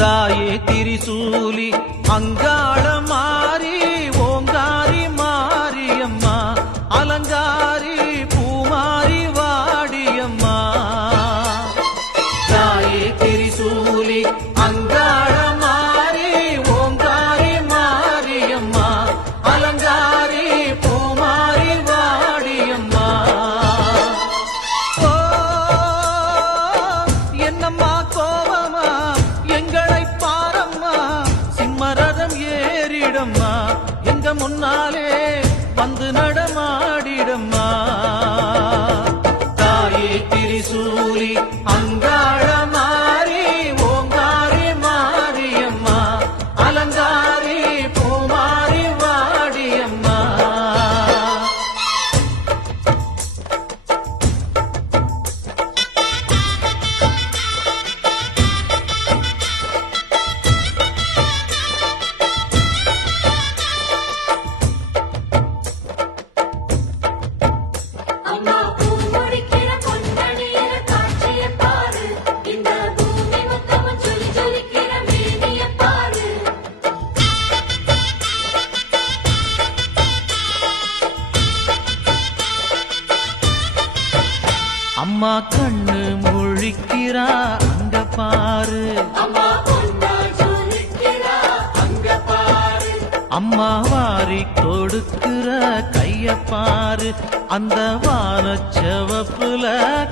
தாயே திரிசூலி அங்காள மாறி ஓங்காரி மாரியம்மா அலங்காரி பூமாரி வாடியம்மா தாயே திரிசூலி அங்காள மாறி ஓங்காரி மாரியம்மா அலங்காரி பூமாரி வாடியம்மா ஓ என்னம்மா கோவமா எங்களை பாரம்மா சிம்மரதம் ஏறிடம்மா எங்க முன்னாலே வந்து நடமாடிடம்மா தாயே திரிசூலி அங்காள மாறி ஓங்காரி மாரியம்மா அலங்காரி பூமாரி வாடியம்மா அம்மா பூமுடிக்கிற பொன்னணியில காட்சிய பாரு இந்த பூமி மொத்தமும் ஜொலி ஜொலிக்கிற மேனிய பாரு அம்மா கண்ணு முழிக்கிறா அங்க பாரு அம்மா பொன்னா ஜொலிக்கிறா அங்க பாரு அம்மா வாரி கொடுக்கிற கைய பாரு அந்த வானச்சவப்புல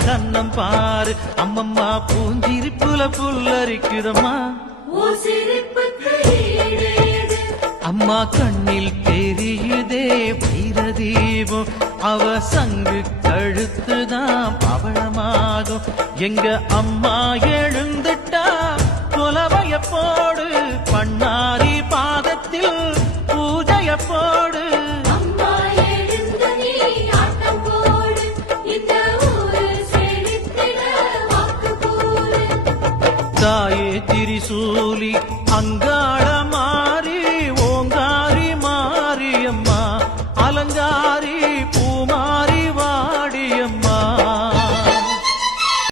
கண்ணம் பாரு அம்மம்மா பூஞ்சிரிப்புல புல்லரிக்குதம்மா ஓ சிரிப்புக்கு ஈடேது அம்மா கண்ணில் தெரியுதே வைரதீபம் அவ சங்கு கழுத்துதான் பவளமாகும் எங்க அம்மா எழுந்துட்டா கொலவைய போடு பண்ணாரி பாதத்தில் பூஜைய போடு அம்மா எழுந்து நீ ஆட்டம் போடு இந்த ஊரு செழித்திட வாக்கு கூறு தாயே திரிசூலி அங்காள